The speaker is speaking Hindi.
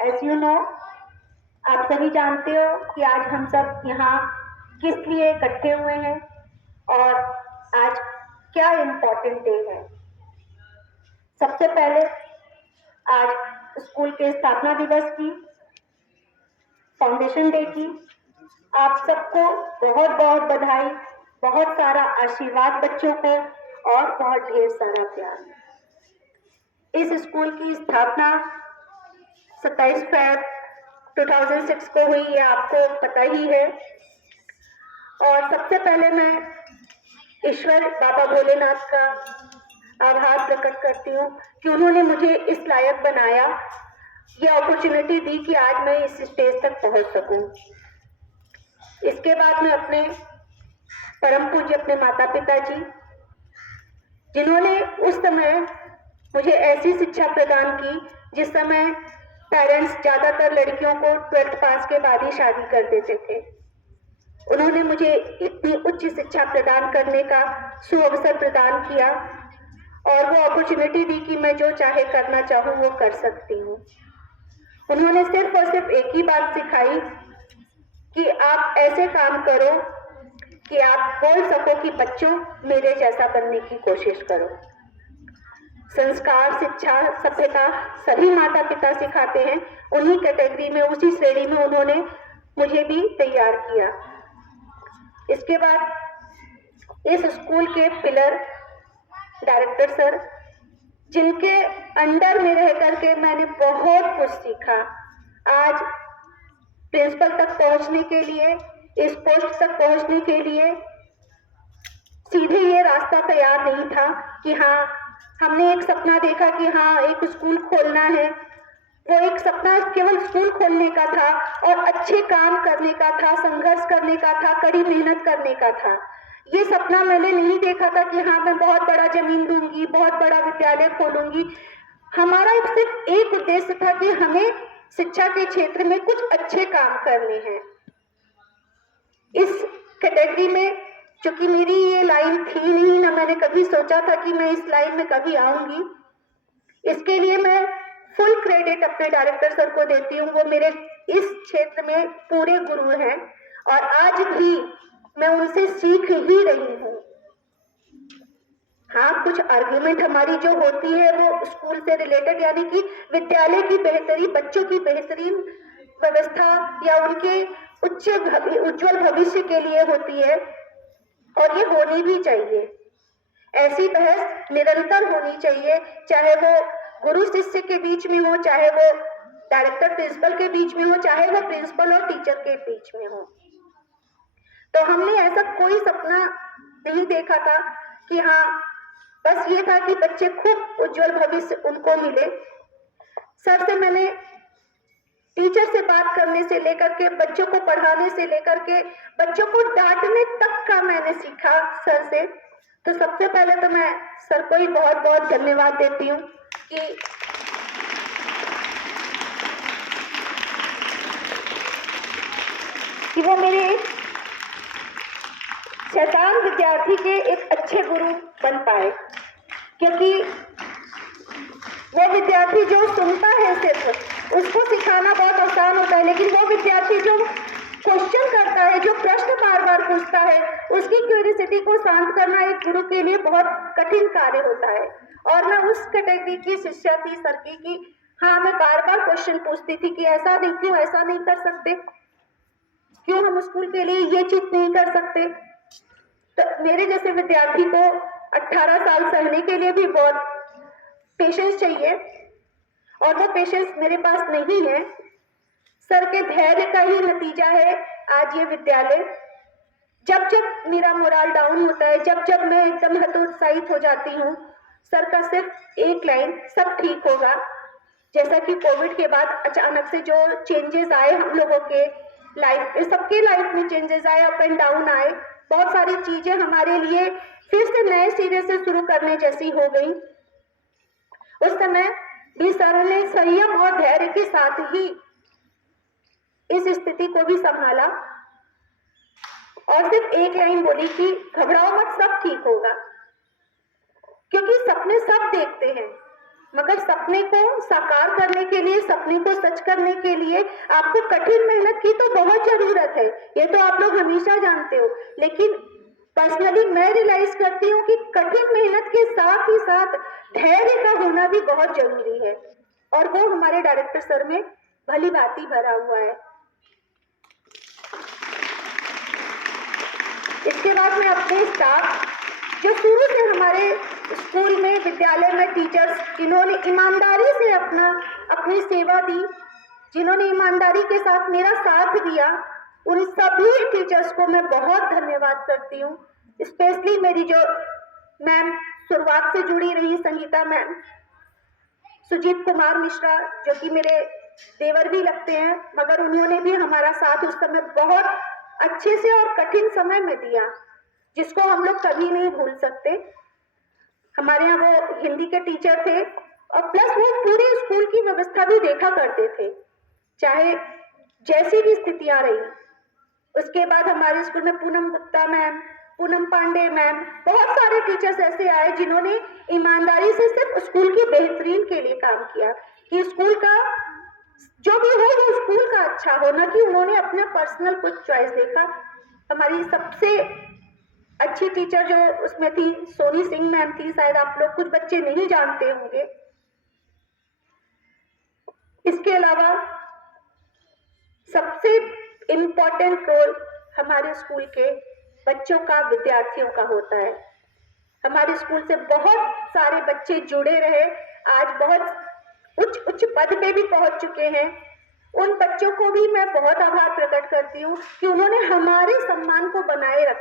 एज यू नो, आप सभी जानते हो कि आज हम सब यहाँ किस लिए इकट्ठे हुए हैं और आज क्या इम्पोर्टेंट डे है। सबसे पहले आज स्कूल के स्थापना दिवस की, फाउंडेशन डे की आप सबको बहुत बहुत बधाई, बहुत सारा आशीर्वाद बच्चों को और बहुत ढेर सारा प्यार। इस स्कूल की स्थापना 27 फरवरी 2006 को हुई, ये आपको पता ही है। और सबसे पहले मैं ईश्वर बाबा भोलेनाथ का आभार प्रकट करती हूँ कि उन्होंने मुझे इस लायक बनाया, ये अपॉर्चुनिटी दी कि आज मैं इस स्टेज तक पहुंच सकूं। इसके बाद में अपने परम पूज्य अपने माता पिता जी, जिन्होंने उस समय मुझे ऐसी शिक्षा प्रदान की जिस समय पेरेंट्स ज्यादातर लड़कियों को 12th पास के बाद ही शादी कर देते थे। उन्होंने मुझे इतनी उच्च शिक्षा प्रदान करने का सुअवसर प्रदान किया और वो अपॉर्चुनिटी दी कि मैं जो चाहे करना चाहूँ वो कर सकती हूँ। उन्होंने सिर्फ और सिर्फ एक ही बात सिखाई कि आप ऐसे काम करो कि आप बोल सको कि बच्चों मेरे जैसा बनने की कोशिश करो। संस्कार, शिक्षा, सभ्यता सभी माता पिता सिखाते हैं, उन्हीं कैटेगरी में, उसी श्रेणी में उन्होंने मुझे भी तैयार किया। इसके बाद इस स्कूल के पिलर डायरेक्टर सर, जिनके अंडर में रह करके मैंने बहुत कुछ सीखा। आज प्रिंसिपल तक पहुंचने के लिए, इस पोस्ट तक पहुंचने के लिए सीधे ये रास्ता तैयार नहीं था कि हाँ हमने एक सपना देखा कि हाँ एक स्कूल खोलना है। वो एक सपना केवल स्कूल खोलने का था और अच्छे काम करने का था, संघर्ष करने का था, कड़ी मेहनत करने का था। ये सपना मैंने नहीं देखा था कि हाँ मैं बहुत बड़ा जमीन दूंगी, बहुत बड़ा विद्यालय खोलूंगी। हमारा सिर्फ एक उद्देश्य था कि हमें शिक्षा के क्षेत्र में कुछ अच्छे काम करने हैं। इस कैटेगरी में चूंकि मेरी ये लाइन थी नहीं, ना मैंने कभी सोचा था कि मैं इस लाइन में कभी आऊंगी। इसके लिए मैं फुल क्रेडिट अपने डायरेक्टर सर को देती हूँ। वो मेरे इस क्षेत्र में पूरे गुरु हैं और आज भी मैं उनसे सीख ही रही हूँ। हाँ, कुछ आर्ग्यूमेंट हमारी जो होती है वो स्कूल से रिलेटेड, यानी कि विद्यालय की बेहतरी, बच्चों की बेहतरीन व्यवस्था या उनके उज्जवल भविष्य के लिए होती है और ये होनी भी चाहिए। ऐसी बहस निरंतर होनी चाहिए, चाहे वो गुरु शिष्य के बीच में हो, चाहे वो डायरेक्टर प्रिंसिपल के बीच में हो, चाहे वो प्रिंसिपल और टीचर के बीच में हो। तो हमने ऐसा कोई सपना नहीं देखा था कि हाँ बस ये था कि बच्चे खूब उज्जवल भविष्य उनको मिले। सर से मैंने टीचर से बात करने से लेकर के, बच्चों को पढ़ाने से लेकर के, बच्चों को डांटने तक का मैंने सीखा सर से। तो सबसे पहले तो मैं सर को ही बहुत बहुत धन्यवाद देती हूँ कि वो मेरे शैतान विद्यार्थी के एक अच्छे गुरु बन पाए। क्योंकि वो विद्यार्थी जो सुनता है सिर्फ, उसको सिखाना बहुत आसान होता है, लेकिन वो विद्यार्थी जो क्वेश्चन करता है, जो प्रश्न बार बार पूछता है, उसकी क्यूरियोसिटी को शांत करना एक गुरु के लिए बहुत कठिन कार्य होता है। और मैं उस कैटेगरी की शिष्या थी सर की कि हाँ मैं बार बार क्वेश्चन पूछती थी कि ऐसा नहीं, क्यों ऐसा नहीं कर सकते, क्यों हम स्कूल के लिए ये चीज नहीं कर सकते। तो मेरे जैसे विद्यार्थी को 18 साल सहने के लिए भी बहुत पेशेंस चाहिए और वो पेशेंस मेरे पास नहीं है। सर के धैर्य का ही नतीजा है आज ये विद्यालय। जब जब मेरा मोराल डाउन होता है, जब जब मैं एकदम हतोत्साहित हो जाती हूँ, सर का सिर्फ एक लाइन, सब ठीक होगा। जैसा कि कोविड के बाद अचानक से जो चेंजेस आए हम लोगों के लाइफ में, सबके लाइफ में चेंजेस आए, अप एंड डाउन आए, बहुत सारी चीजें हमारे लिए फिर से नए सिरे से शुरू करने जैसी हो गई। उस समय भी सर ने संयम और धैर्य के साथ ही इस स्थिति को भी संभाला और सिर्फ एक लाइन बोली कि घबराओ मत, सब ठीक होगा। क्योंकि सपने सब देखते हैं, मगर सपने को साकार करने के लिए, सपने को सच करने के लिए आपको कठिन मेहनत की तो बहुत जरूरत है, ये तो आप लोग हमेशा जानते हो। लेकिन पर्सनली मैं रियलाइज करती हूँ कि कठिन मेहनत के साथ ही साथ धैर्य का होना भी बहुत जरूरी है, और वो हमारे डायरेक्टर सर में भली भांति भरा हुआ है। इसके बाद में अपने स्टाफ, जो शुरू से हमारे स्कूल में, विद्यालय में टीचर्स, जिन्होंने ईमानदारी से अपनी सेवा दी, जिन्होंने ईमानदारी के साथ मेरा साथ दिया, उन सभी टीचर्स को मैं बहुत धन्यवाद करती हूँ। स्पेशली मेरी जो मैम शुरुआत से जुड़ी रही, संगीता मैम, सुजीत कुमार मिश्रा, जो कि मेरे देवर भी लगते हैं, मगर उन्होंने भी हमारा साथ उस समय बहुत अच्छे से और कठिन समय में दिया, जिसको हम लोग कभी नहीं भूल सकते। हमारे यहाँ वो हिंदी के टीचर थे, और प्लस वो पूरे स्कूल की व्यवस्था भी देखा करते थे, चाहे जैसी भी स्थितियां रही। उसके बाद हमारे स्कूल में पूनम गुप्ता मैम, पूनम पांडे मैम, बहुत सारे टीचर्स ऐसे आए जिन्होंने ईमानदारी से सिर्फ स्कूल की बेहतरीन के लिए काम किया, कि स्कूल का जो भी हो वो स्कूल का अच्छा हो, ना कि उन्होंने अपना पर्सनल कुछ चॉइस देखा। हमारी सबसे अच्छी टीचर जो उसमें थी, सोनी सिंह मैम थी, शायद आप लोग कुछ बच्चे नहीं जानते होंगे। इसके अलावा सबसे इम्पोर्टेंट रोल हमारे स्कूल के बच्चों का, विद्यार्थियों का होता है। हमारे स्कूल से बहुत सारे बच्चे जुड़े रहे, आज बहुत उच्च पद पे भी पहुंच चुके हैं। उन बच्चों को भी मैं बहुत आभार प्रकट करती हूँ कि उन्होंने हमारे सम्मान को बनाए रखा।